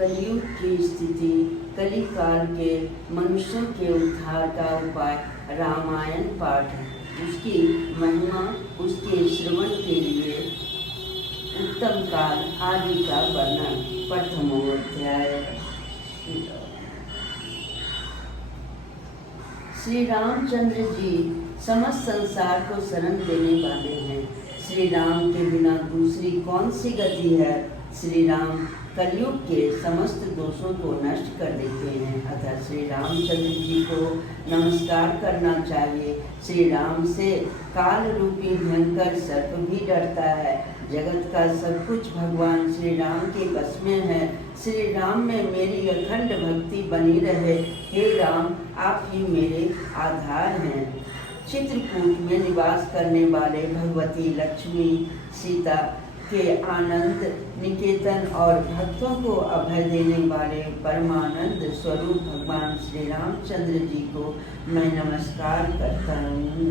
कलयुग की स्थिति, कलिकाल के मनुष्यों के उद्धार का उपाय रामायण पाठ, उसकी महिमा, उसके श्रवण के लिए उत्तम काल आदि का वर्णन। प्रथमोध्याय। श्री रामचंद्र जी समस्त संसार को शरण देने वाले हैं। श्री राम के बिना दूसरी कौन सी गति है। श्री राम कलयुग के समस्त दोषों को नष्ट कर देते हैं, अतः श्री रामचंद्र जी को नमस्कार करना चाहिए। श्री राम से काल रूपी भयंकर सर्प भी डरता है। जगत का सब कुछ भगवान श्री राम के बस में है। श्री राम में मेरी अखंड भक्ति बनी रहे। हे राम, आप ही मेरे आधार हैं। चित्रकूट में निवास करने वाले भगवती लक्ष्मी, सीता के आनंद निकेतन और भक्तों को अभय देने वाले परमानंद स्वरूप भगवान श्री रामचंद्र जी को मैं नमस्कार करता हूँ।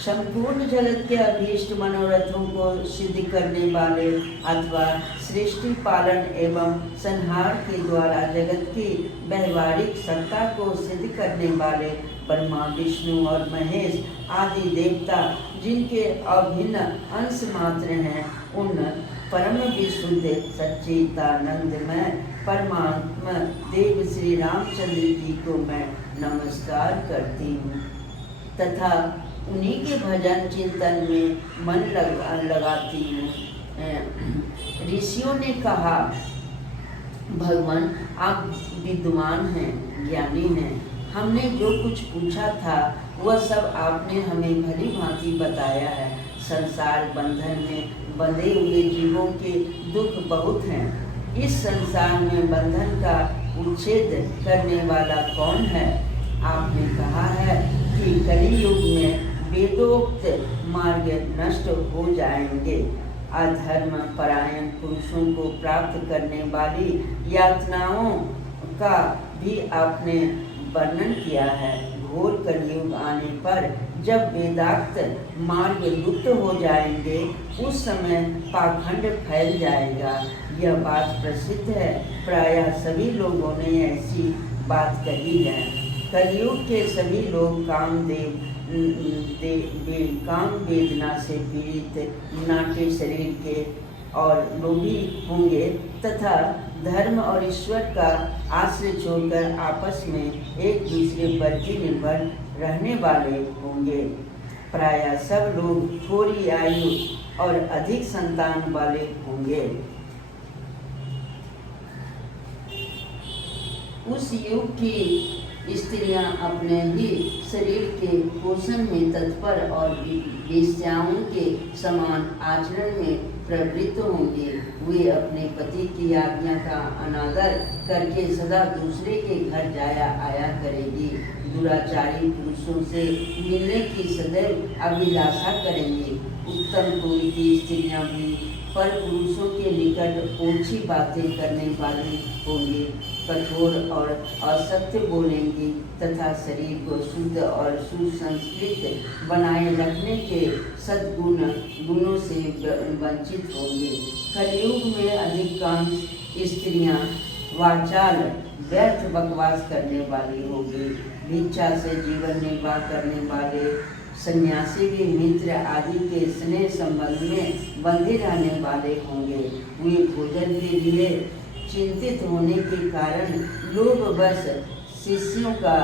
संपूर्ण जगत के अभीष्ट मनोरथों को सिद्ध करने वाले अथवा सृष्टि पालन एवं संहार के द्वारा जगत की व्यवहारिक सत्ता को सिद्ध करने वाले ब्रह्मा, विष्णु और महेश आदि देवता जिनके अभिन्न अंश मात्र हैं, उन परम विशुद्ध सच्चिदानंदमय परमात्मा देव श्री रामचंद्र जी को मैं नमस्कार करती हूँ तथा उन्हीं के भजन चिंतन में मन लगाती हूँ। ऋषियों ने कहा, भगवान आप विद्वान हैं, ज्ञानी हैं। हमने जो कुछ पूछा था वह सब आपने हमें भली भांति बताया है। संसार बंधन में बंधे हुए जीवों के दुख बहुत हैं। इस संसार में बंधन का उच्छेद करने वाला कौन है। आपने कहा है कि कलियुग में वेदोक्त मार्ग नष्ट हो जाएंगे। अधर्म परायण पुरुषों को प्राप्त करने वाली यातनाओं का भी आपने वर्णन किया है। घोर कलियुग आने पर जब वेदाक्त मार्ग लुप्त हो जाएंगे, उस समय पाखंड फैल जाएगा। यह बात प्रसिद्ध है, प्रायः सभी लोगों ने ऐसी बात कही है। कलियुग के सभी लोग काम वेदना से पीड़ित नाट्य शरीर के और लोभी होंगे तथा धर्म और ईश्वर का आश्रय छोड़कर आपस में एक दूसरे पर ही निर्भर रहने वाले होंगे। प्रायः सब लोग थोड़ी आयु और अधिक संतान वाले होंगे। उस युग की स्त्रियां अपने ही शरीर के पोषण में तत्पर और वेश्याओं के समान आचरण में प्रवृत्त होंगे। वे अपने पति की आज्ञा का अनादर करके सदा दूसरे के घर जाया आया करेगी। दुराचारी पुरुषों से मिलने की सदैव अभिलाषा करेंगी। उत्तम कोटि की स्त्रियां भी पर पुरुषों के निकट ओछी बातें करने वाली होंगी, कठोर और असत्य बोलेंगी तथा शरीर को शुद्ध और सुसंस्कृत बनाए रखने के सद्गुण गुणों से वंचित होंगे। कलयुग में अधिकांश स्त्रियां वाचाल व्यर्थ बकवास करने वाली होगी। भिक्षा से जीवन निर्वाह करने वाले सन्यासी भी मित्र आदि के स्नेह संबंध में बंधे रहने वाले होंगे। वे भोजन के लिए चिंतित होने के कारण लोभ बस शिष्यों का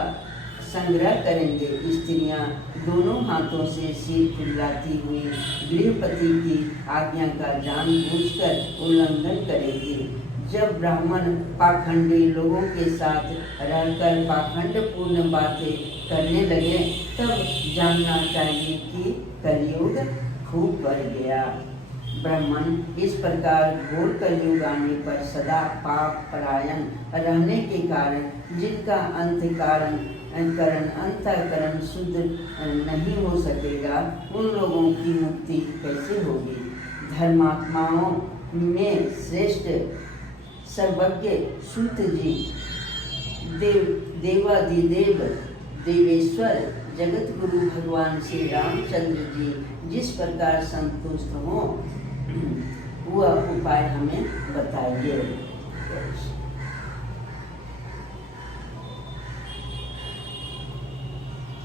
संग्रह करेंगे। स्त्रियां दोनों हाथों से सिर फुलाती हुई गृहपति की आज्ञा का जानबूझकर उल्लंघन करेगी। जब ब्राह्मण पाखंडी लोगों के साथ रहकर पाखंडपूर्ण बातें करने लगे, तब जानना चाहिए कि कलयुग खूब बढ़ गया। ब्राह्मण इस प्रकार घोर कलयुग आने पर सदा पाप परायण रहने के कारण जिनका अंतःकरण शुद्ध नहीं हो सकेगा, उन लोगों की मुक्ति कैसे होगी। धर्मात्माओं में श्रेष्ठ सर्वज्ञ सूत जी देवादिदेव देवेश्वर जगत गुरु भगवान श्री रामचंद्र जी जिस प्रकार संतुष्ट हों, वह उपाय हमें बताइए। वर्ष।